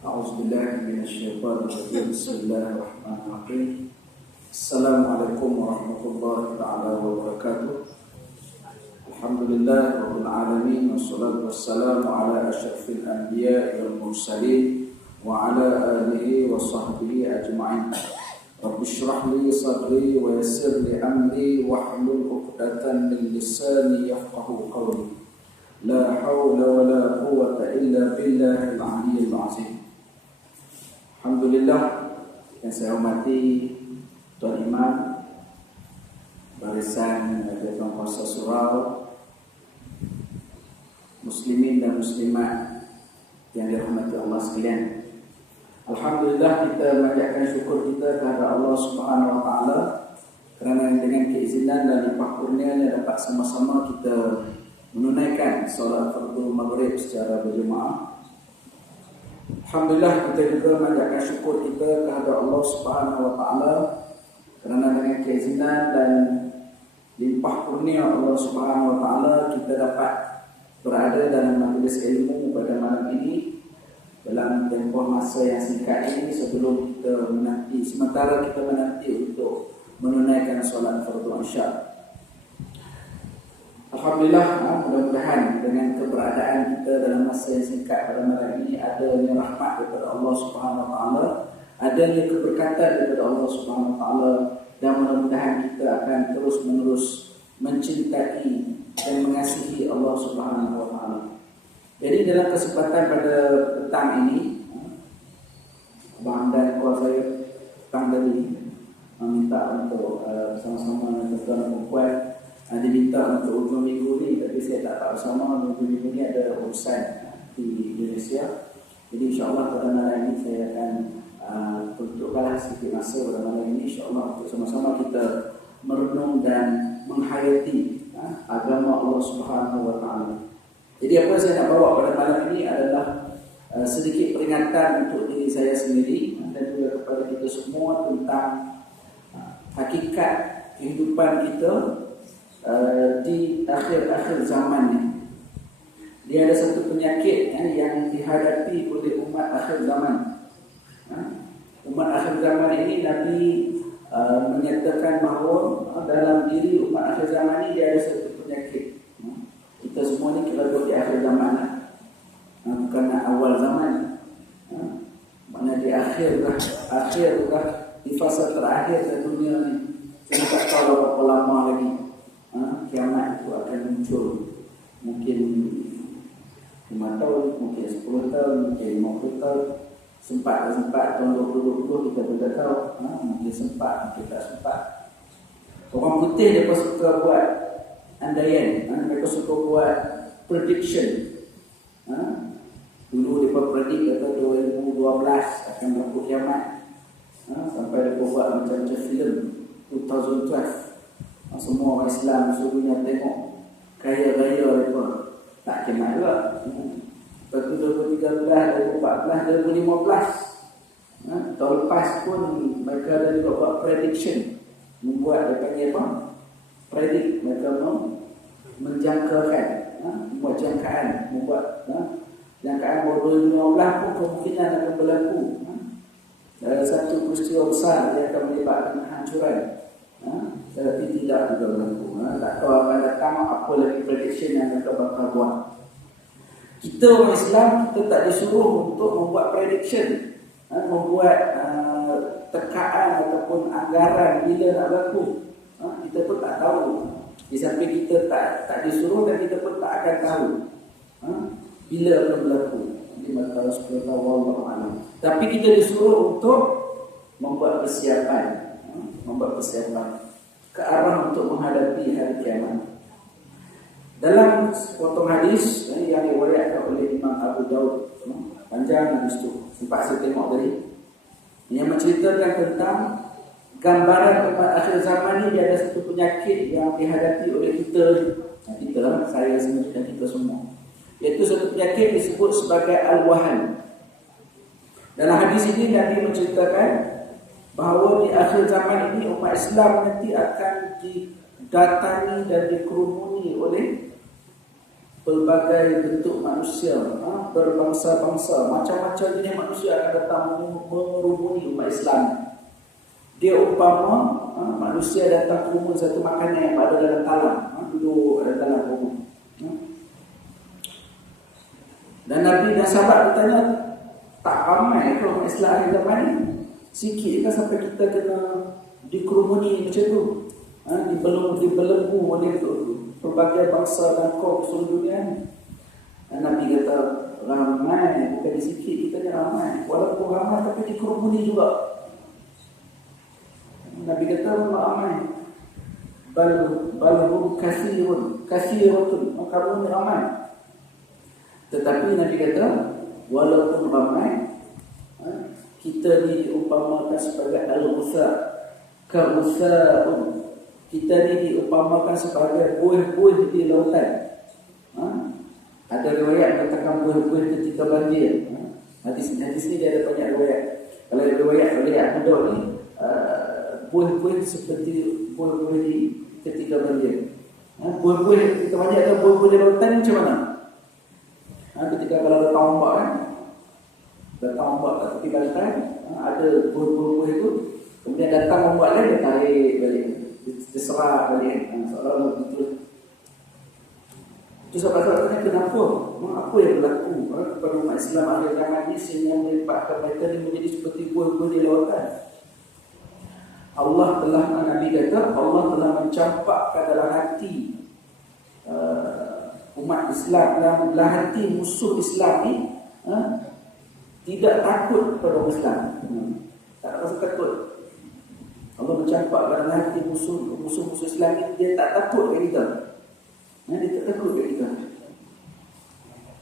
A'udzubillahi minasyaitonirrajim. Bismillahirrahmanirrahim. Assalamualaikum warahmatullahi taala wabarakatuh. Alhamdulillah rabbil alamin wassalatu wassalamu ala asyrafil anbiya'i wal mursalin wa ala alihi wa sahbihi ajma'in. Rabbi shrah li sadri wa yassir li amri wahlul 'uqdatam min lisani yafqahu qawli. La haula wa la quwwata illa billahil 'aliyyil 'azim. Alhamdulillah, yang saya hormati Tuan Imam, barisan Tuan Kuasa Surau, muslimin dan muslimat yang dirahmati Allah sekalian. Alhamdulillah, kita memanjatkan syukur kita kepada Allah Subhanahu wa taala kerana dengan keizinan dan limpah kurnianya dapat sama-sama kita menunaikan solat fardu maghrib secara berjemaah. Alhamdulillah, kita juga memanjatkan syukur kita kepada Allah Subhanahu wa taala kerana dengan keizinan dan limpah kurnia Allah Subhanahu wa taala kita dapat berada dalam majlis ilmu pada malam ini dalam tempoh masa yang singkat ini sebelum kita menanti, sementara kita menanti untuk menunaikan solat fardu isya. Alhamdulillah, mudah-mudahan dengan keberadaan kita dalam masa yang singkat pada malam ini adanya rahmat daripada Allah Subhanahu wa taala, adanya keberkatan daripada Allah Subhanahu wa taala, dan mudah-mudahan kita akan terus-menerus mencintai dan mengasihi Allah Subhanahu wa taala. Jadi dalam kesempatan pada petang ini, Abang dan keluarga saya petang tadi meminta untuk bersama-sama dengan tuan dan puan diminta untuk ujung minggu ni, tapi saya tak tahu sama ujung minggu ni ada urusan di Indonesia. Jadi insyaAllah pada malam ini saya akan peruntukkanlah sedikit masa pada malam ini insyaAllah untuk sama-sama kita merenung dan menghayati agama Allah Subhanahu wa taala. Jadi apa saya nak bawa pada malam ini adalah sedikit peringatan untuk diri saya sendiri dan juga kepada kita semua tentang hakikat kehidupan kita di akhir-akhir zaman ni. Dia ada satu penyakit yang dihadapi oleh umat akhir zaman. Umat akhir zaman ini Nabi menyatakan bahawa dalam diri umat akhir zaman ini dia ada satu penyakit. Kita semua ni kita duduk di akhir zaman lah. Bukan awal zaman. Mana di akhir di fasa terakhir dunia ni. Kita tak tahu berapa lama lagi kiamat itu akan muncul. Mungkin 5 tahun, mungkin 10 tahun, mungkin 50 tahun. Sempat tahun 2020 kita tidak tahu. Mungkin sempat, mungkin tak sempat. Orang putih mereka suka buat andaian, mereka suka buat prediction. Dulu mereka predik kata 2012 akan berlaku kiamat. Sampai mereka buat macam-macam filem 2012. Semua orang Islam seluruh dunia tengok gaya-gaya mereka. Tak kenal juga. Lepas tu 2013, 2014, 2015 tahun lepas pun mereka ada juga buat prediction. Membuat, dia panggil apa? Predik. Mereka menjangkakan, membuat jangkaan, membuat jangkaan bahawa 2015 pun kemungkinan akan berlaku satu peristiwa besar yang akan menyebabkan kehancuran. Tapi tidak juga berlaku. Tak tahu akan datang apa lagi prediction yang mereka bakal buat. Kita orang Islam, kita tak disuruh untuk membuat prediction, membuat tekaan ataupun anggaran bila nak berlaku. Kita pun tak tahu. Di samping kita tak disuruh dan kita pun tak akan tahu bila akan berlaku. 5 tahun, 10 tahun, wallahu a'lam. Tapi kita disuruh untuk membuat persiapan. Ke arah untuk menghadapi hari kiamat. Dalam potong hadis yang diriwayatkan oleh Imam Abu Daud, panjang hadis itu, sempat saya tengok tadi, yang menceritakan tentang gambaran umat akhir zaman ini. Dia ada satu penyakit yang dihadapi oleh kita, saya sendiri dan kita semua, iaitu satu penyakit disebut sebagai al-wahan. Dalam hadis ini Nabi menceritakan bahawa di akhir zaman ini umat Islam nanti akan didatangi dan dikerumuni oleh pelbagai bentuk manusia, berbangsa-bangsa, macam-macam jenis manusia akan datang mengerumuni umat Islam. Dia umpama manusia datang kerumun satu makanan yang ada dalam talam, duduk dalam rumah. Dan Nabi dan sahabat bertanya, tak ramai ke umat Islam di zaman ni? Sikit kan sampai kita kena dikerumuni macam tu, dibelenggu oleh pelbagai bangsa dan kaum seluruh dunia ni. Dan Nabi kata, ramai, bukan sikit, kita ni ramai. Walaupun ramai tapi dikerumuni juga. Nabi kata, ramai. Balhum kathirun, kamu ni ramai. Tetapi Nabi kata, walaupun ramai, kita ni diumpamakan sebagai al-ghutha'un. Kita ni diumpamakan sebagai buih-buih di lautan. Ada riwayat mengatakan buih-buih ketika banjir. Hadis ni dia ada banyak riwayat. Kalau riwayat mudah ni, buih-buih seperti buih-buih di ketika banjir. Buih-buih ketika banjir atau buih-buih di lautan macam mana? Ketika kalau datang ombak kan, datang ombak kat tepi pantai, ada buih-buih itu, kemudian datang ombak lain, dia tarik balik, dia serap balik, seolah-olah begitu. Itu sahabat-sahabat tanya, kenapa? Apa yang berlaku kepada umat Islam akhir zaman ini sehingga melibatkan mereka ini menjadi seperti buih-buih di lautan? Allah telah, Nabi kata, Allah telah mencampakkan dalam hati umat Islam, dalam hati musuh Islam ni tidak takut kepada orang Islam. Tak rasa takut. Allah mencampak dalam hati musuh Islam ni, dia tak takut kat kita. Dia tak takut kat kita.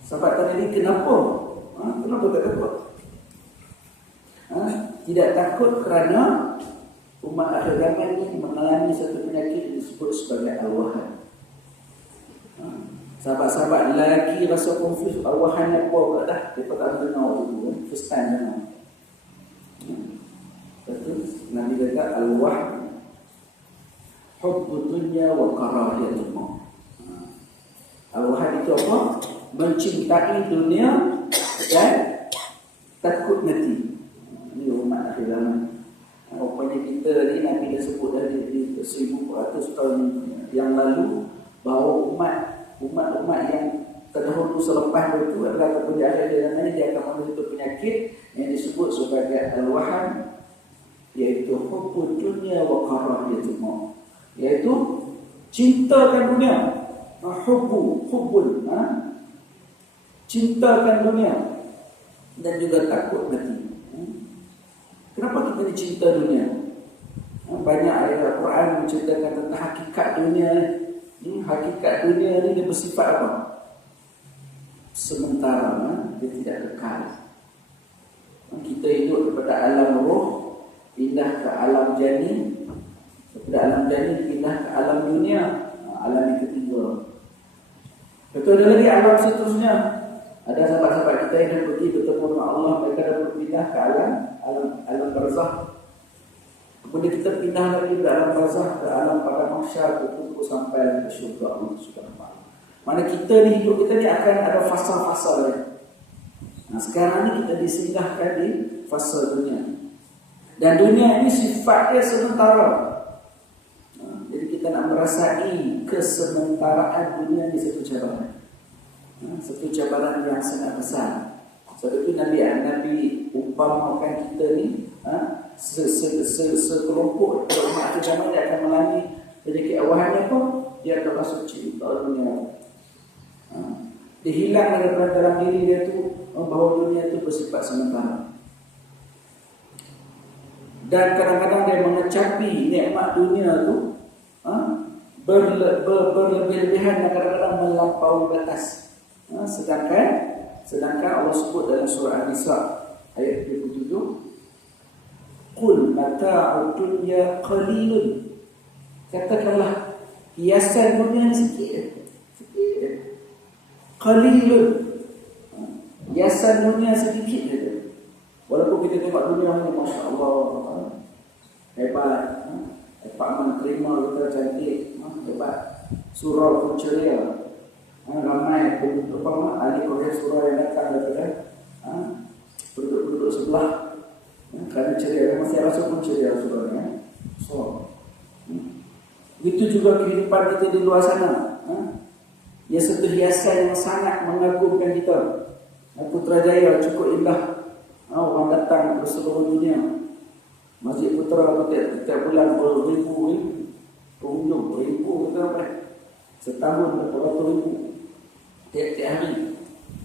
Sahabat tanya ni, kenapa? Kenapa tak takut? Tidak takut kerana umat akhir zaman ni mengalami satu penyakit yang disebut sebagai al-wahan. Sahabat-sahabat lelaki rasa confuse, al-wahan apa pula dah. Mereka tak dengar dulu, first time dengar. Betul, Nabi kata al-wahan hubbu dunya wa karahiyatul maut. Al-wahan itu apa? Mencintai dunia dan takut mati. Ini umat akhir zaman. Rupanya kita ni, Nabi dah sebut dari 1400 tahun yang lalu, bahawa umat yang terdahulu selepas itu adalah ataupun di akhir zaman ini, dia akan menderita penyakit yang disebut sebagai al-wahan, iaitu hubbud dunya wa karahiyatul maut, iaitu cintakan dunia, hubbun, cintakan dunia dan juga takut mati. Kenapa kita dicinta dunia? Banyak ayat Al-Quran menceritakan tentang hakikat dunia ni. Hakikat dunia ni dia bersifat apa? Sementara, dia tidak kekal. Kita hidup daripada alam roh, pindah ke alam jani, daripada alam jani pindah ke alam dunia, alam yang ketiga. Betul, ada lagi alam seterusnya. Ada sahabat-sahabat kita yang dah pergi bertemu dengan Allah, mereka dah berpindah ke alam barzah. Kemudian kita pindah lagi ke alam barzah, ke alam pada mahsyar, untuk sampai ke syurga Allah Subhanahu wa taala. Mana kita ni, hidup kita ni akan ada fasa-fasa dia. Sekarang ni kita disinggahkan di fasa dunia. Dan dunia ini sifatnya sementara. Jadi kita nak merasai kesementaraan dunia di satu cabaran. Satu cabaran yang sangat besar. Sebab itu Nabi umpamakan kita ni, sekelompok umat akhir zaman dia akan mengalami penyakit awahannya pun, dia akan masuk cinta dunia. Dia hilang daripada dalam diri dia tu bahawa dunia itu bersifat sementara. Dan kadang-kadang dia mengecapi nikmat dunia tu berlebih-lebihan dan kadang-kadang melampaui batas. Sedangkan Allah sebut dalam surah An-Nisa ayat 27, qul mata'ud dunya qalilun, katakanlah hiasan dunia sikit. Qalilun, hiasan dunia sedikit saja. Walaupun kita tengok dunia ni, Masya Allah, hebat, apartmen terima kita cantik, hebat, surau pun ceria, Ramai penduduk ahli Korea surau yang datang daripada penduduk sebelah. Kerana ceria, memang saya rasa pun ceria surau ni. So, begitu juga kehidupan kita di luar sana. Ia satu hiasan yang sangat mengagumkan kita. Putrajaya cukup indah. Orang datang dari seluruh dunia. Masjid Putra setiap bulan beribu-ribu pengunjung, ribu kita sampai setahun berapa ribu tiap-tiap hari.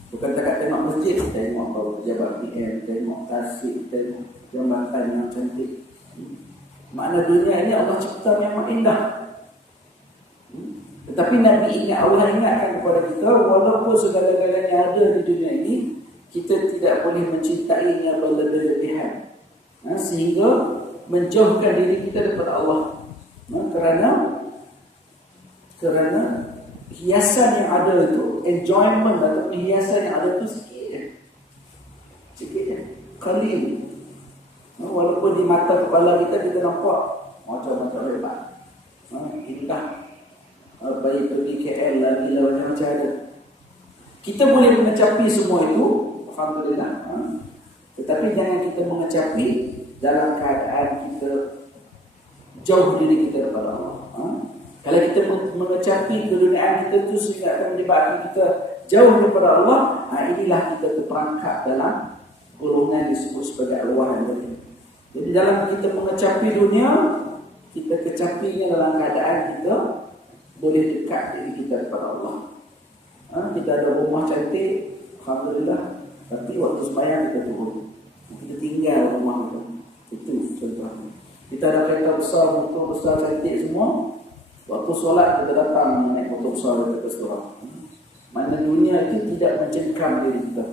Bukan tak tengok masjid, tengok baru pejabat PM, tengok tasik, tengok jambatan yang cantik. Makna dunia ini Allah cipta memang indah. Tetapi Nabi ingat, Allah ingatkan kepada kita, walaupun segala-galanya ada di dunia ini, kita tidak boleh mencintainya berlebihan, sehingga menjauhkan diri kita daripada Allah. Kerana hiasan yang ada itu, enjoyment atau hiasan yang ada itu sikit je, qalil. Walaupun di mata kepala kita nampak macam-macam hebat, indah, baik pergi KL lagi lah macam-macam ada. Kita boleh mengecapi semua itu, alhamdulillah. Tetapi jangan kita mengecapi dalam keadaan kita jauh diri kita daripada Allah. Kalau kita mengecapi keduniaan kita itu sehingga akan menyebabkan kita jauh daripada Allah, inilah kita terperangkap dalam golongan disebut sebagai al-wahan tadi. Jadi dalam kita mengecapi dunia, kita kecapinya dalam keadaan kita boleh dekat diri kita daripada Allah. Kita ada rumah cantik, alhamdulillah, tapi waktu sembahyang kita turun, kita tinggal rumah kita. Itu contohnya. Kita ada kereta besar, motor besar, cantik semua. Waktu solat kita datang naik motor besar kita bersolat. Mana dunia itu tidak mencengkam diri kita.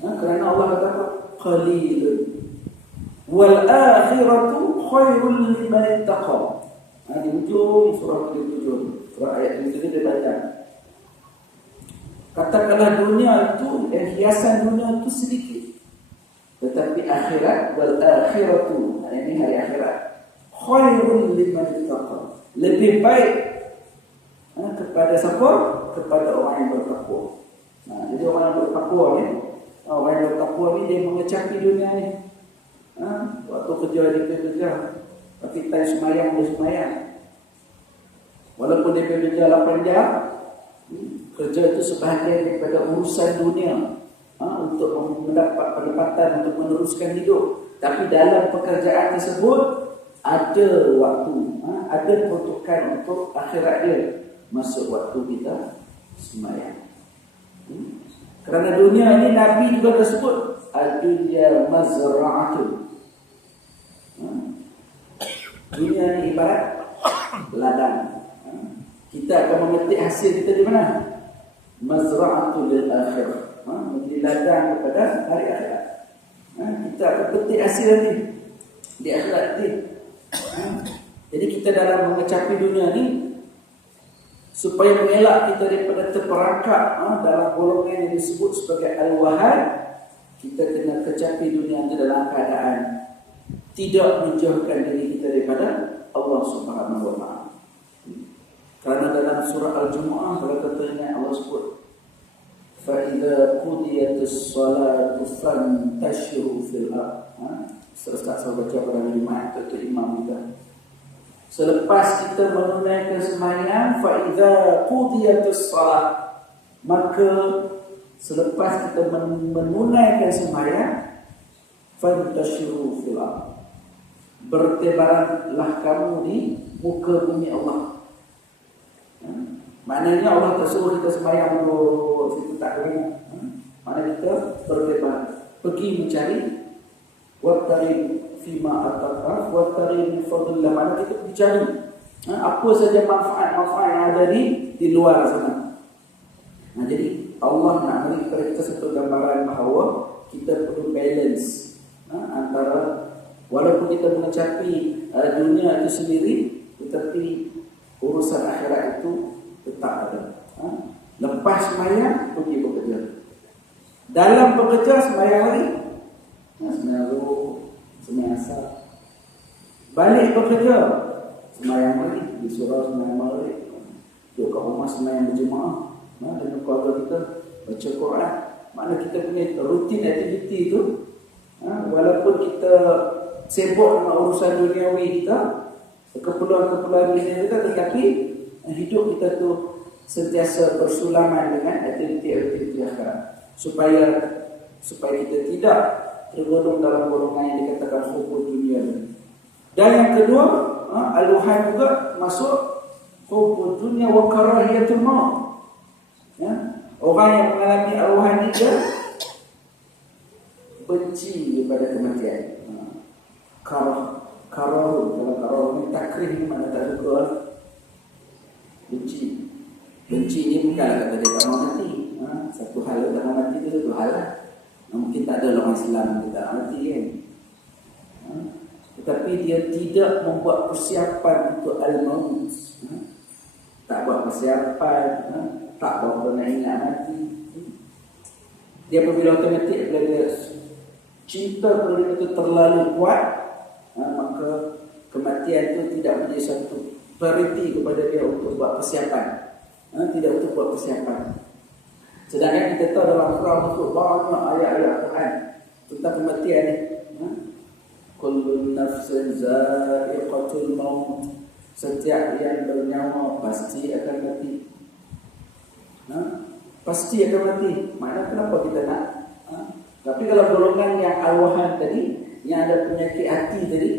Kerana Allah kata qalilun wal akhiratu khairul liman ittaqa. Di ujung surah 37, surah ayat 37 dia baca. Katakanlah dunia itu, hiasan dunia itu sedikit. Tetapi akhirat, wal akhiratu, ini hari akhirat, khairul liman ittaqa. Lebih baik kepada siapa? Kepada orang yang bertakwa. Jadi orang yang bertakwa ni, dia mengecapi dunia ni. Waktu kerja dia kerja, tapi time semayang dia semayang. Walaupun dia kerja 8 jam, kerja itu sebahagian daripada urusan dunia, untuk mendapat pendapatan untuk meneruskan hidup. Tapi dalam pekerjaan tersebut ada waktu, ada peruntukan untuk akhirat dia, masuk waktu kita semayang. Kerana dunia ini Nabi juga tersebut ad-dunya mazra'atun. Dunia ini ibarat ladang. Kita akan memetik hasil kita di mana? Mazra'atul lil akhirah. Menjadi ladang kepada hari akhirat. Kita akan petik hasil nanti di akhirat nanti. Jadi kita dalam mengecapi dunia ni, supaya mengelak kita daripada terperangkap dalam golongan yang disebut sebagai al-wahan, kita kena kecapi dunia itu dalam keadaan tidak menjauhkan diri kita daripada Allah Subhanahu wa taala. Kerana dalam surah Al-Jumu'ah, kalau kita ingat Allah sebut, fa idza qudiyatis salatu fantashiru fil ardh. Ustaz saya baca pada lima itu imam kita. Selepas kita menunaikan sembahyang, fa idza qudiyatis salat, maka selepas kita menunaikan sembahyang, fantashiru fil ardh, bertebaranlah kamu di muka bumi Allah. Maknanya Allah tak suruh kita sembahyang dulu situ tak ada. Maknanya kita bertebar, pergi mencari wattari fima ataqaf wattari min fadlillah. Maknanya kita pergi cari apa saja manfaat-manfaat yang ada di luar sana. Jadi Allah nak beri kepada kita satu gambaran bahawa kita perlu balance antara, walaupun kita mengecapi dunia itu sendiri, tetapi urusan akhirat itu tetap ada. Lepas sembahyang pergi bekerja. Dalam bekerja sembahyang lagi, sembahyang zuhur, sembahyang asar. Balik bekerja, sembahyang lagi, di surau sembahyang maghrib. Duduk kat rumah sembahyang berjemaah. Dengan keluarga kita baca Quran. Mana kita punya rutin aktiviti itu, walaupun kita sibuk dengan urusan duniawi kita, keperluan-keperluan dunia kita, tetapi hidup kita tu sentiasa bersulaman dengan aktiviti-aktiviti akhirat, supaya kita tidak tergolong dalam golongan yang dikatakan hubul dunia. Dan yang kedua, al-Luhan juga masuk hubul dunia wa karahiyatul maut. Orang yang mengalami al-Luhan ni dia benci kepada kematian. Kalau ni takrih ni mana tak suka. Benci ni bukanlah kata dia tak mau mati. Satu hal tak mau mati tu satu hal lah. Mungkin tak ada orang Islam yang tak mati kan. Tetapi dia tidak membuat persiapan untuk al-maut. Tak buat persiapan, tak berapa nak ingat mati. Dia apabila otomatik, bila dia cinta kepada itu terlalu kuat, maka kematian itu tidak menjadi satu prioriti kepada dia untuk buat persiapan. Tidak untuk buat persiapan. Sedangkan kita tahu dalam Quran untuk banyak ayat-ayat Quran tentang kematian ni. Kullu nafsin za'iqatul maut. Setiap yang bernyawa pasti akan mati. Pasti akan mati. Maknanya kenapa kita nak? Tapi kalau golongan yang al-Wahan tadi, yang ada penyakit hati tadi,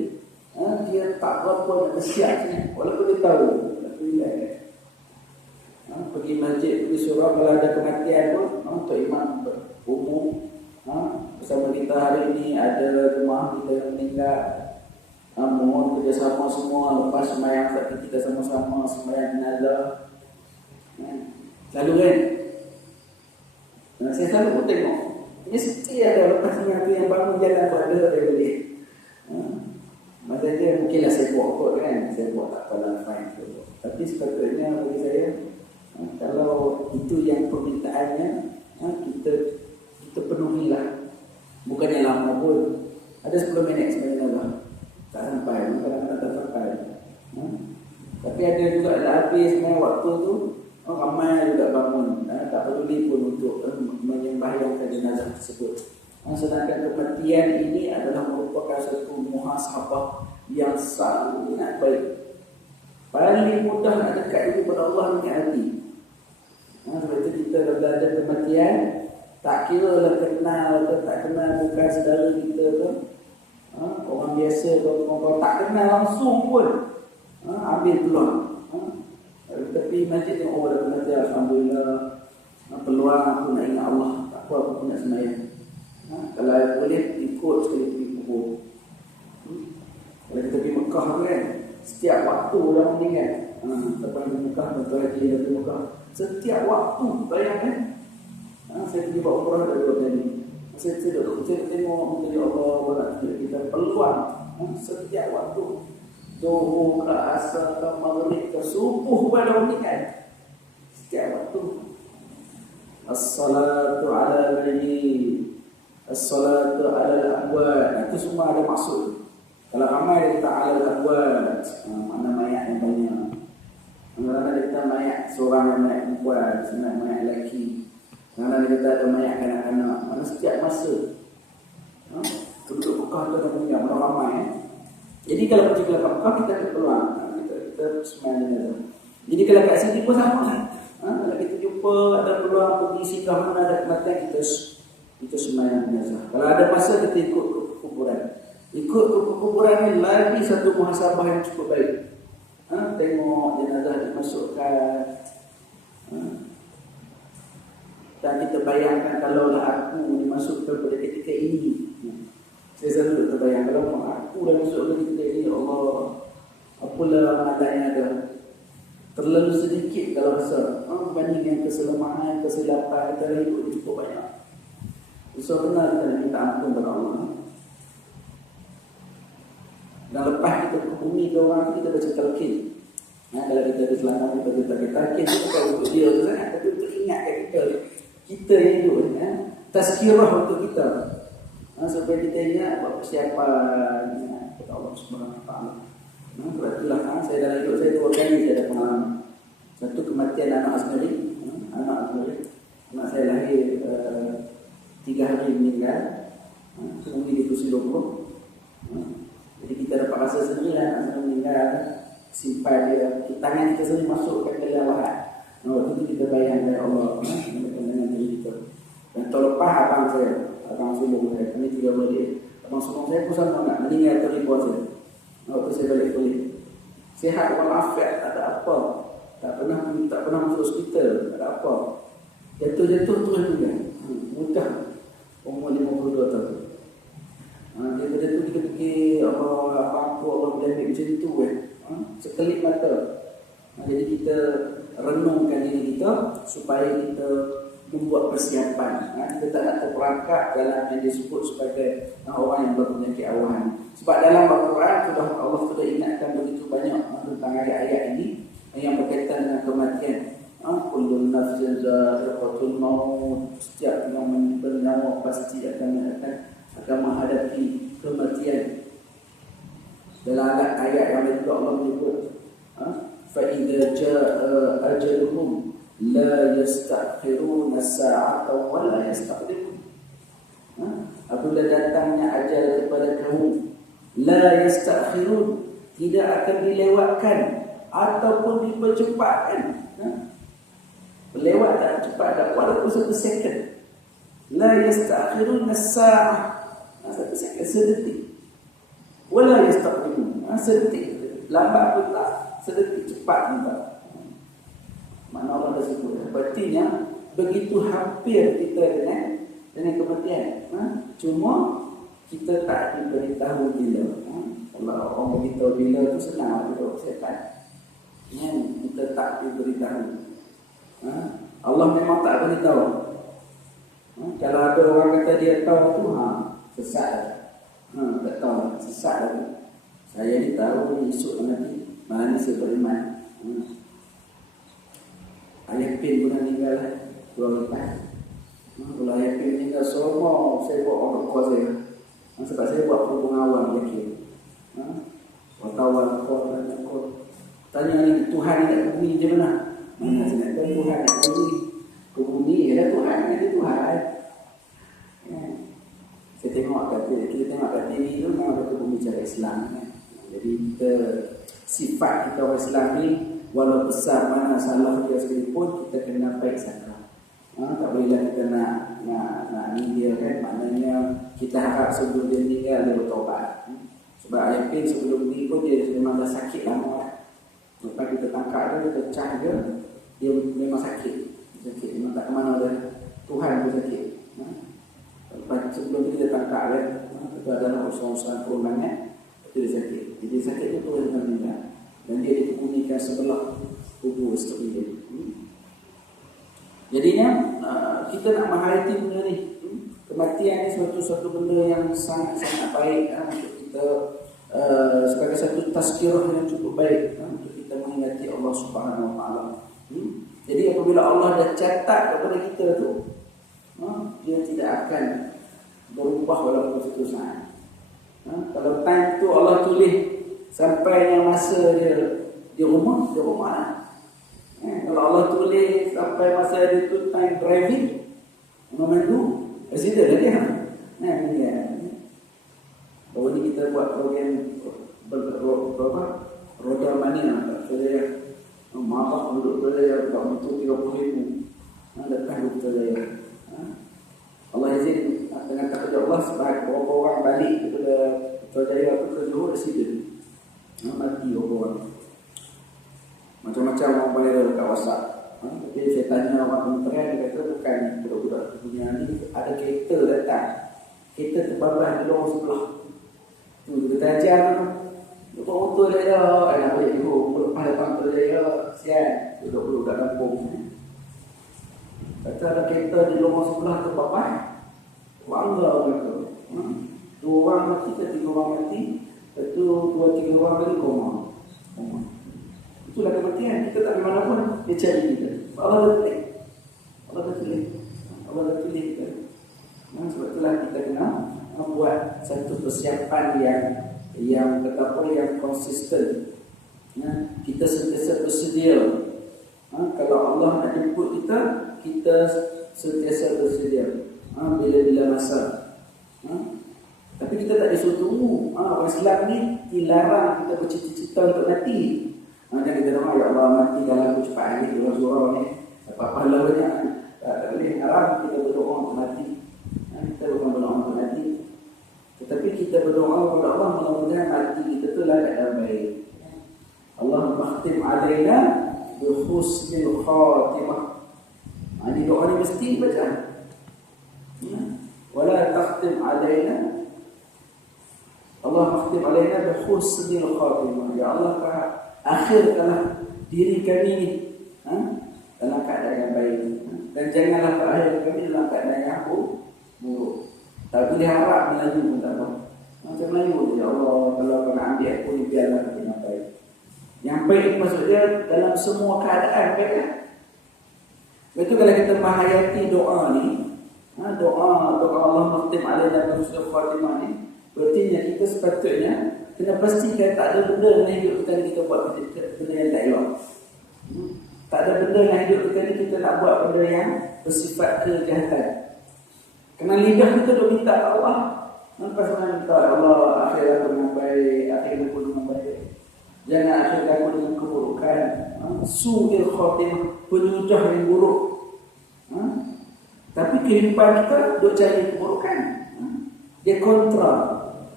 dia tak berapa nak bersiapnya. Walaupun dia tahu. Pergi masjid, pergi surau, kalau ada kematian pun, untuk imam umum, bersama kita hari ini ada jemaah kita yang meninggal. Mohon kerjasama semua, lepas sembahyang kita sama-sama sembahyang jenazah. Selalu kan? Saya selalu pun tengok, mesti ada lepas sembahyang tu yang bangun jalan pun ada dia boleh. Masa dia mungkinlah saya buat kot kan, saya buat tak apalah fine. Tapi sepatutnya bagi saya, kalau itu yang permintaannya, kita penuhilah. Bukan yang lama pun. Ada 10 minit sebenarnya lah. Tak sampai, kadang-kadang tak sampai. Tapi ada juga ada habis sebenarnya waktu tu, ramai juga bangun. Tak peduli pun untuk menyembahyangkan jenazah tersebut. Sedangkan kematian ini adalah merupakan satu muhasabah yang sangat baik. Paling mudah nak dekat itu kepada Allah dengan hati. Sebab itu kita belajar kematian, tak kira lah kenal atau tak kenal, bukan saudara kita pun, orang biasa orang tak kenal langsung pun, ambil peluang. Tapi masjid tengok ada kematian, alhamdulillah, peluang aku nak ingat Allah, tak apa aku nak sembahyang. Kalau boleh ikut sekali pergi kubur. Kalau kita pergi Mekah kan, setiap waktu orang meninggal. Lepas di Mekah, betul lagi di Mekah. Setiap waktu, bayangkan. Saya pergi buat umrah dah 2 kali. Saya tengok menjadi Allah berkata kita peluang. Setiap waktu. Zuhur ke asar ke maghrib ke subuh pada meninggal. Setiap waktu. As-salatu ala al-mayyit. As-salatu ala al-amwat. Itu semua ada maksud. Kalau ramai kita ala al-amwat, mana mayat yang banyak. Kadang-kadang kita mayat seorang yang mayat perempuan, seorang mayat lelaki. Kadang-kadang kita ada mayat kanak-kanak. Mana setiap masa penduduk Mekah tu ada punya mana ramai. Jadi kalau pergi ke Mekah kita ada peluang. Kita semuanya. Jadi kalau kat sini pun sama. Kalau kita jumpa ada peluang pergi singgah mana ada kematian, kita semuanya biasa. Kalau ada masa kita ikut ke kuburan. Ikut ke kuburan ni lagi satu muhasabah yang cukup baik. Tengok jenazah dimasukkan. Dan kita bayangkan kalaulah aku dimasukkan pada ketika ini. Saya selalu terbayang kalau aku dah masuk pada ketika ini, Allah, apalah amalan yang ada. Terlalu sedikit kalau rasa berbanding yang keselamahan, kesilapan kita hidup cukup banyak. So benar kita nak minta ampun kepada Allah. Dan lepas kita ke bumi ke orang, kita baca talqin. Kalau kita ada selama kita baca talqin, itu bukan untuk dia tu sangat, tapi untuk ingatkan kita yang hidup, tazkirah untuk kita, supaya kita ingat buat persiapan kepada Allah Subhanahu Wa Taala. Sebab itulah saya dalam hidup saya 2 kali saya ada pengalaman. Satu kematian anak sendiri, anak saya lahir 3 hari meninggal, kemudian di usia 20. Jadi kita dapat rasa sendiri lah, anak saya meninggal, simpan dia, tangan kita sendiri masukkan ke dalam lahat. Waktu itu kita bayangkan Allah dengan diri kita. Dan tahun lepas abang sulung saya, kami 3 beradik. Abang sulung saya pun sama nak meninggal terlibat saya. Waktu saya balik kulit, sihat walafiat, tak ada apa, tak pernah masuk hospital, tak ada apa. Jatuh terus juga, mudah, umur 52 tahun. Daripada tu kita fikir apa Allah boleh ambil macam tu sekelip mata. Jadi kita renungkan diri kita supaya kita membuat persiapan. Kita tak nak terperangkap dalam yang disebut sebagai orang yang berpenyakit awan. Sebab dalam Al-Quran Allah sudah ingatkan begitu banyak tentang ayat-ayat ini yang berkaitan dengan kematian. Kullu nafsin za'iqatul maut. Setiap yang bernyawa pasti akan menghadapi kematian. Dalam ayat yang lain juga Allah menyebut fa idza jaa ajaluhum la yastakhiruna sa'atan wa la yastaqdimun. Apabila datangnya ajal kepada kamu, la yastakhirun, tidak akan dilewatkan ataupun dipercepatkan. Lewat tak cepat tak, walaupun 1 second. La yastakhirun as-sa'ah, 1 second, sedetik. Wala yastaqdimun, sedetik, lambat pun tak, sedetik, cepat pun tak. Mana Allah dah sebut. Berartinya begitu hampir kita dengan kematian. Cuma kita tak diberitahu bila. Kalau orang beritahu bila tu senang kita setan. Kita tak diberitahu. Allah memang tak beritahu. Kalau ada orang kata dia tahu tu, sesat. Tak tahu, sesat lagi. Saya ni tahu ni esok nanti, malam ni saya beriman. Ayah Pin pun dah meninggal 2 lepas. Kalau Ayah Pin meninggal, semua saya buat orang kuasa saya. Sebab saya buat perhubungan awam yakin. Wartawan kau tanya ni, Tuhan ni kat bumi macam mana? Mana saya nak tahu Tuhan kat bumi? Ke bumi ada Tuhan, ada Tuhan. Kita tengok kat TV tu memang ada bumi cara Islam. Jadi kita, sifat kita orang Islam ni, walau besar mana salah dia sekalipun, kita kena baik sangka. Tak bolehlah kita nak ni dia kan. Maknanya kita harap sebelum dia meninggal dia bertaubat. Sebab Ayah Pin sebelum ni pun dia memang dah sakit lama. Lepas kita tangkap dia, kita cah dia memang sakit, memang tak ke mana dah. Tuhan pun sakit. Lepas sebelum kita tangkap dia, itu adalah usaha-usaha perundangan, itu dia sakit. Jadi sakit itu Tuhan yang meninggal. Dan dia dikunikan sebelah tubuh isteri dia. Jadinya kita nak menghayati benda ni. Kematian ni suatu benda yang sangat-sangat baik untuk kita, sebagai satu tazkirah yang cukup baik untuk kita mengingati Allah Subhanahu Wa Taala. Jadi apabila Allah dah catat kepada kita tu, dia tidak akan berubah walaupun satu saat. Kalau time tu Allah tulis sampai yang masa dia di rumah lah. Kalau Allah tulis sampai masa dia tu time driving, memandu, accident lagi baru ni kita buat program roda mania saya maaf duduk saya tak betul 30,000 lepas betul saya. Allah izin dengan takdir Allah sebab beberapa orang balik daripada Putrajaya tu ke Johor accident, mati beberapa orang. Macam-macam orang viral dekat WhatsApp. Tapi saya tanya orang kementerian, dia kata bukan budak-budak dunia ni, ada kereta datang, kereta terbabas di lorong sebelah tu, kita tajam lupa motor dia nak balik Johor, lepas datang Putrajaya sian, budak-budak kampung. Kata ada kereta di lorong sebelah terbabas, bangga mereka. 2 orang mati, 3 orang mati, lepas tu 2-3 orang lagi koma. Itulah kematian. Kita tak mana pun dia cari kita. Allah dah tulis kita. Sebab itulah kita kena membuat satu persiapan yang konsisten. Kita sentiasa bersedia Kalau Allah nak jemput kita, kita sentiasa bersedia bila-bila masa. Tapi kita tak disuruh tunggu. Orang Islam ni dilarang kita bercita-cita untuk mati. Jangan kita doa, ya Allah mati dalam aku cepat lagi keluar surau ni, dapat pahala banyak. Tak boleh, haram kita berdoa untuk mati. Kita bukan berdoa untuk mati, tetapi kita berdoa kepada Allah mudah-mudahan mati kita tu lah keadaan baik. Allahumma khtim alaina bi husnil khatimah. Ini doa ni mesti baca. Wala takhtim alaina, Allah khtim alaina bi husnil khatimah. Ya Allah, akhirkanlah diri kami ni dalam keadaan yang baik, dan janganlah akhir kami dalam keadaan yang buruk. Tak boleh harap Melayu pun tak tahu. Macam Melayu, ya Allah, kalau kau nak ambil aku ni, biarlah aku yang baik. Yang baik maksudnya dalam semua keadaan, kan? Betul kalau kita menghayati doa ni, doa Allah Muhtim alaina bi husnil khatimah ni, berarti kita sepatutnya kena pastikan tak ada benda dalam hidup kita ni kita buat benda yang tak elok. Tak ada benda dalam hidup kita ni kita nak buat benda yang bersifat kejahatan. Kena lidah kita duk minta Allah. Lepas mana minta Allah, akhir aku dengan baik, akhir aku dengan baik. Jangan akhir aku dengan keburukan. Su'il khatimah, penyudah yang buruk. Tapi kehidupan kita duk cari keburukan. Dia kontra,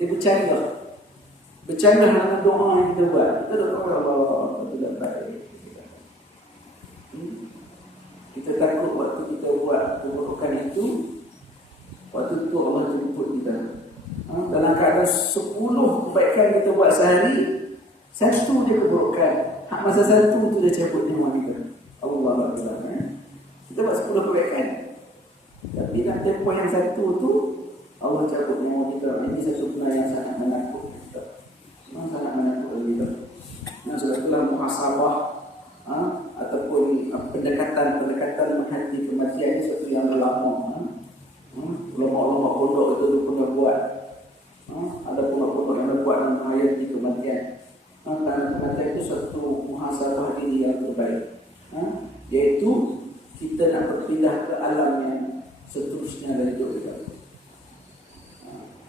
dia bercanda. Bercanda dengan doa yang kita buat. Kita doa Allah, tidak baik. Kita takut waktu kita buat keburukan itu, waktu itu Allah jemput kita. Dalam keadaan 10 kebaikan kita buat sehari, satu dia keburukan. Masa satu tu dia cabut nyawa kita. Allah Akbar. Kita buat 10 kebaikan, tapi nak tempoh yang satu tu Allah cabut nyawa kita. Ini satu benda yang sangat menakutkan kita. Sangat menakutkan kita. Sebab itulah muhasabah ataupun pendekatan menghadapi kematian ini suatu yang lama. Ulama-ulama pondok itu pernah buat. Ada pondok-pondok yang buat menghayati kematian. Karena kematian itu suatu muhasabah diri yang terbaik. Iaitu kita nak berpindah ke alam yang seterusnya dari hidup kita.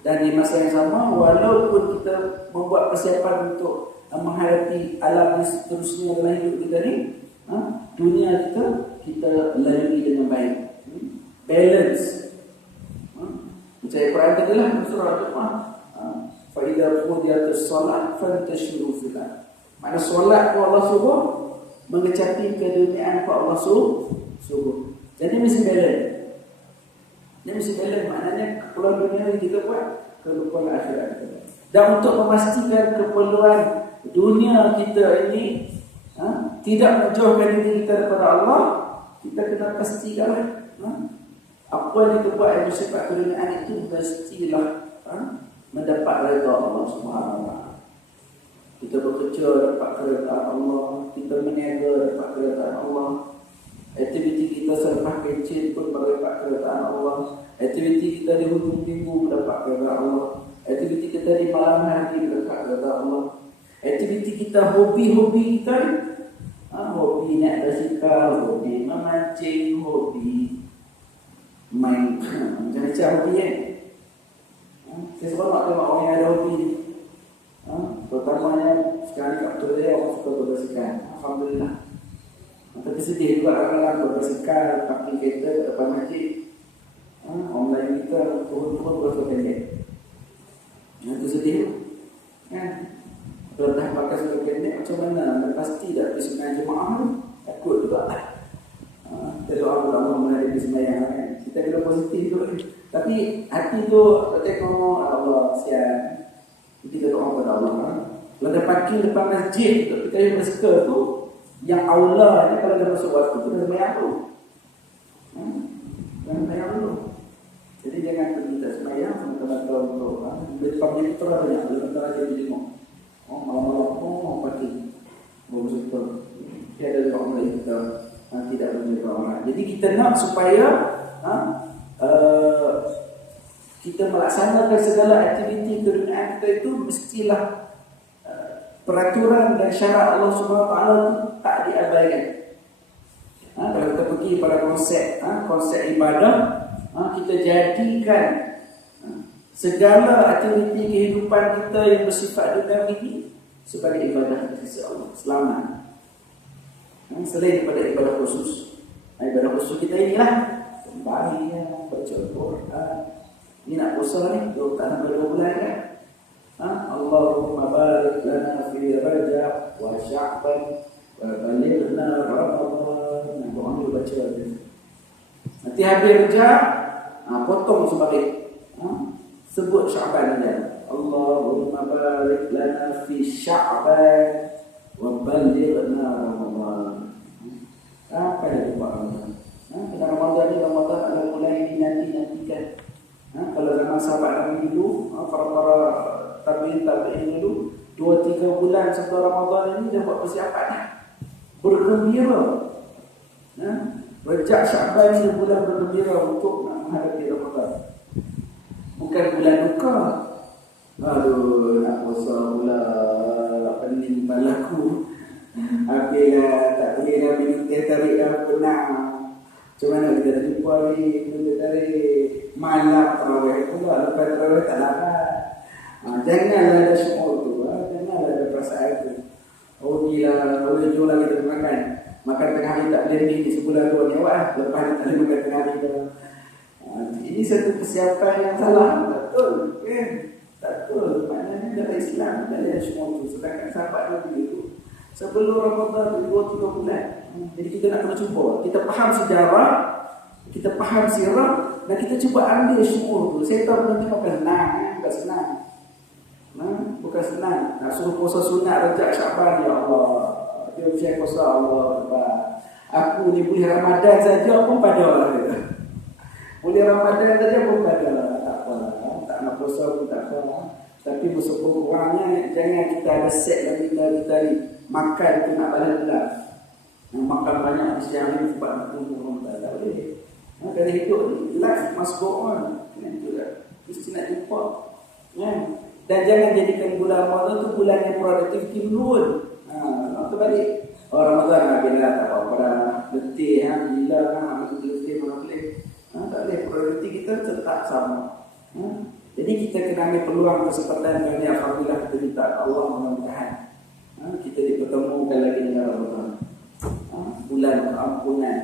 Dan di masa yang sama, walaupun kita membuat persiapan untuk menghayati alam yang seterusnya dalam hidup kita ni, dunia kita lalui dengan baik. Balance. Macam Quran tadi lah, surah Al-Quran. Fa idza qudiyatus shalah fantashiru fil ardh. Mana solat ku Allah suruh, mengecapi keduniaan ku Allah suruh. Jadi mesti balance. Dia mesti balance, maknanya keperluan dunia yang kita buat, keperluan akhirat kita. Dan untuk memastikan keperluan dunia kita ini tidak menjauhkan diri kita daripada Allah, kita kena pastikan apa yang kita buat yang bersifat keduniaan itu mestilah mendapat redha Allah Subhanahu Wa Taala. Kita bekerja dapat keredaan Allah, kita berniaga dapat keredaan Allah, aktiviti kita selepas pencen pun mendapat keredaan Allah, aktiviti kita di hujung minggu mendapat keredaan Allah, aktiviti kita di malam hari mendapat keredaan Allah, aktiviti kita, hobi-hobi kita, hobi nak bersikap, hobi memancing, hobi main macam-macam hobi kan. Saya seronok tengok orang yang ada hobi ni. Terutamanya sekarang ni kat betul dia orang suka berbasikal. Alhamdulillah. Tapi sedih juga kadang-kadang berbasikal parking kereta kat depan masjid. Orang lain kita turun-turun berapa pendek. Itu sedih kan. Kalau dah pakai suka pendek macam mana? Pasti dah pergi sembahyang jemaah tu. Takut juga. Kita doa kepada Allah menghadapi sembahyang kan. Kita kena positif tu. Tapi hati tu tak tengok Allah siap. Kita doa kepada Allah. Kalau ada parking depan masjid untuk kita yang bersuka tu, yang aula ni kalau dah masuk waktu tu dah sembahyang tu. Jangan sembahyang dulu. Jadi jangan pergi tak sembahyang sementara untuk public tu lah banyak. Sementara dia tengok. Malam-malam parking. Bersuka. Dia ada doa mulai kita tidak menjaga orang. Jadi kita nak supaya kita melaksanakan segala aktiviti keduniaan kita itu mestilah peraturan dan syarat Allah Subhanahu Wa Taala tak diabaikan. Kalau kita pergi pada konsep ibadah, kita jadikan segala aktiviti kehidupan kita yang bersifat duniawi ini sebagai ibadah di sisi Allah. Selamat. Selain daripada ibadah khusus. Ibadah khusus kita inilah sembahyang, baca Al-Quran. Ini nak puasa ni, tak nak 2 bulan kan? Allahumma barik lana fi Rajab wa Sya'ban wa balighna Ramadan. Doa ni baca dia. Nanti habis Rajab, potong sebalik. Sebut Sya'ban dia. Allahumma barik lana fi Sya'ban wa balighna Ramadan. Apa yang buat Ramadan? Pada Ramadan ni, Ramadan adalah bulan yang dinanti-nantikan. Kalau zaman sahabat Nabi dulu, para tabi'in dulu, 2-3 bulan sebelum Ramadan ini dah buat persiapan, bergembira. Rejab Sya'ban ini bulan bergembira untuk nak menghadapi Ramadan. Bukan bulan duka. Aduh, nak puasa pula, pening balaku. Habislah, tak boleh dah minum teh tarik dah penang. Macam mana kita jumpa ni, kita tarik malam terawih pula, lepas terawih tak larat. Janganlah ada syukur tu, janganlah ada perasaan tu. Oh gila, boleh jual lagi kita makan tengah hari tak boleh ni sebulan 2 ni awak, lepas ni tak boleh makan tengah hari dah. Ini satu persiapan yang salah, betul kan? Tak betul, maknanya dalam Islam tak ada syukur tu. Sedangkan sahabat Nabi itu sebelum Ramadan 2-3 bulan. Jadi kita nak kena cuba, kita faham sejarah, kita faham sirah, dan kita cuba ambil syukur tu. Saya tahu benda ni bukan senang, bukan senang. Bukan senang. Nak suruh puasa sunat Rajab Sya'ban, ya Allah. Dia ujian puasa Allah. Aku ni boleh Ramadan saja pun pada. Boleh Ramadan saja pun pada. Tak apa. Tak nak puasa pun tak apa. Tapi bersekurang-kurangnya jangan kita ada set lagi kita ni. Makan tu nak balas-balas. Makan banyak di siang ni sebab nak tunggu Ramadan. Tak boleh. Kerana hidup ni life must go on. Mesti nak jumpa. Dan jangan jadikan bulan Ramadan tu bulan yang produktiviti menurun. Terbalik. Ramadan habis dah tak apa-apa dah. Letih, gila kan. Letih mana boleh. Tak boleh. Produktiviti kita tetap sama. Jadi kita kena ambil peluang kesempatan dan alhamdulillah kita minta Allah mudah-mudahan kita dipertemukan lagi dengan Ramadan. Bulan keampunan.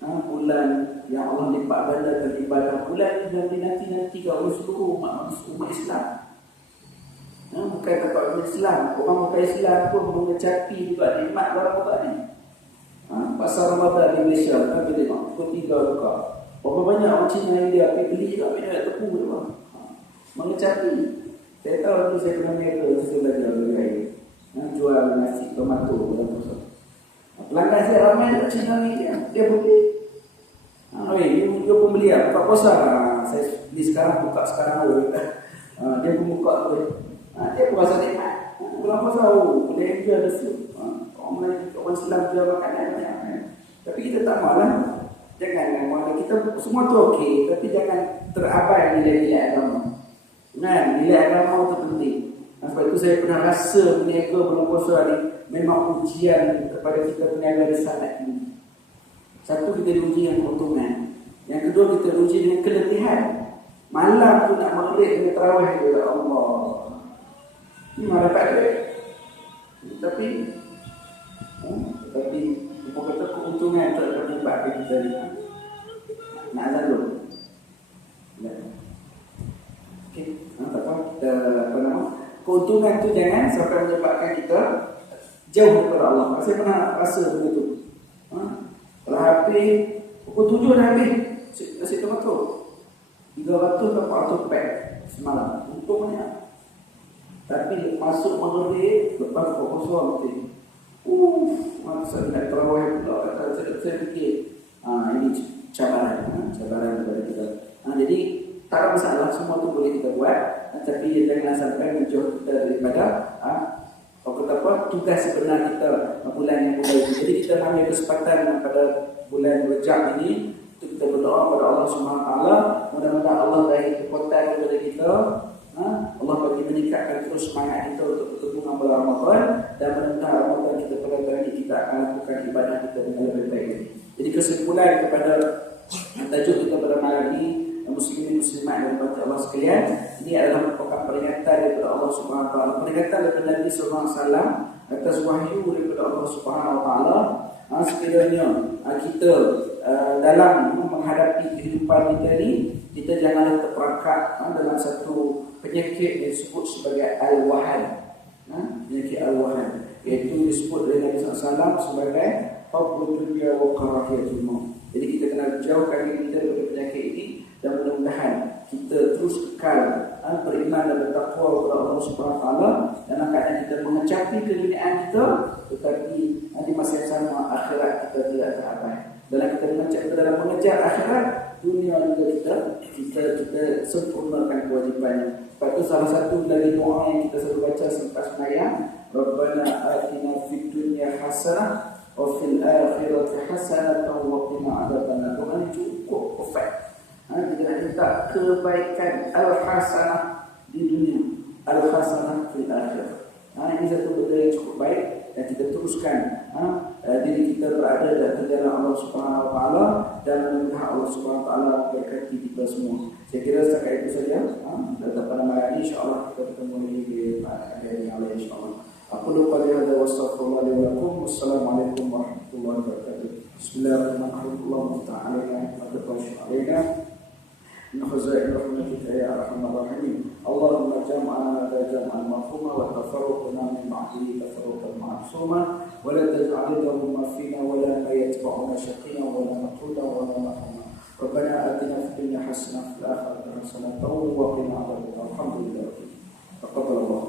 Bulan yang Allah lipat gandakan ibadah. Bulan yang dinanti-nanti oleh seluruh umat Islam. Bukan kata orang Islam, orang bukan Islam pun mengecapi juga nikmat Ramadan ni. Pasal Ramadan di Malaysia, kita tengok pukul 3 buka. Berapa banyak orang Cina yang dia pergi beli juga minyak tepu tu. Mengecapi. Saya tahu dulu saya pernah mega saya belajar dari jual nasi tomato dalam puasa. Pelanggan saya ramai kat Cina ni dia beli. Dia pun beli buka puasa. Saya beli sekarang, buka sekarang dulu. Dia pun buka tu. Dia pun rasa nikmat. Bulan puasa boleh jual nasi. Orang Islam jual makanan banyak. Tapi kita tak malah. Jangan kita semua tu okey, tapi jangan terabai nilai-nilai agama. Nilai agama itu penting. Sebab itu saya pernah rasa berniaga bulan puasa ni memang ujian kepada kita peniaga yang sangat tinggi. Satu, kita diuji dengan keuntungan. Yang kedua, kita diuji dengan keletihan. Malam tu nak maghrib dengan tarawih kepada Allah. Ini malah tak ada. Tapi apa kata keuntungan tak dapat menyebabkan kita ni. Nak azan dulu. Okey, tak tahu kita apa nama. Keuntungan tu jangan sampai menyebabkan kita jauh daripada Allah. Saya pernah rasa begitu. Kalau habis pukul 7 dah habis nasi tomato 300 ke 400 pack semalam. Untung banyak. Tapi masuk maghrib lepas pukul kosong mesti. Masa nak terawih pula saya fikir ini cabaran kepada kita. Jadi tak ada masalah, semua tu boleh kita buat, tapi jangan sampai menjauh kita daripada tugas sebenar kita bulan yang mulia ini. Jadi kita ambil kesempatan pada bulan Rajab ini untuk kita berdoa kepada Allah SWT. Mudah-mudahan Allah beri kekuatan kepada kita. Allah bagi meningkatkan terus semangat kita untuk bertemu dengan bulan Ramadan, dan mudah-mudahan Ramadan kita pada tahun ini kita akan lakukan ibadah kita dengan lebih baik. Jadi kesimpulan kepada tajuk kita pada malam ini, muslimin muslimat dan umat Allah sekalian, ini adalah merupakan peringatan daripada Allah Subhanahu Wa Taala, peringatan daripada Nabi Sallallahu Alaihi Wasallam atas wahyu daripada Allah Subhanahu Wa Taala. Sekiranya kita dalam menghadapi kehidupan kita ni, kita janganlah terperangkap dalam satu penyakit yang disebut sebagai al-wahan. Penyakit al-wahan, iaitu disebut oleh Nabi SAW sebagai hubbud dunya wa karahiyatul maut. Jadi kita kena jauhkan diri kita daripada penyakit ini, dan mudah-mudahan kita terus kekal beriman dan bertakwa kepada Allah Subhanahu Wa Taala, dan akhirnya kita mengecapi keduniaan kita, tetapi di masa yang sama akhirat kita tidak terabaikan. Dalam kita dalam mengejar akhirat, dunia juga kita sempurnakan kewajipannya. Sebab itu salah satu dari doa yang kita selalu baca selepas sembahyang, Rabbana atina fid dunya hasanah wa fil akhirati hasanah wa qina adzabannar. Doa ini cukup perfect. Kita nak minta kebaikan al-hasanah di dunia, al-hasanah fil akhirah. Ini satu benda yang cukup baik, dan kita teruskan diri kita berada dalam jalan Allah Subhanahu Wa Taala, dan mudah Allah Subhanahu Wa Taala berkati kita semua. Saya kira setakat itu saja. Dan pada malam ini insya-Allah kita bertemu lagi di hari yang lain insya-Allah. Aku lupa hadza wa astaghfirullah li wa lakum. Wassalamualaikum warahmatullahi wabarakatuh. Bismillahirrahmanirrahim. Allahumma ta'ala wa ta'ala من خزائن رحمتك يا ارحم الراحمين. اللهم جمعنا هذا جمعا مرحوما، وتفرقنا من بعده تفرقا معصوما، ولا تجعل اللهم فينا ولا ما يتبعنا شقيا ولا مطرودا ولا محروما. ربنا اتنا في الدنيا حسنه وفي الاخره حسنه وقنا عذاب النار. الحمد لله. تقبل الله.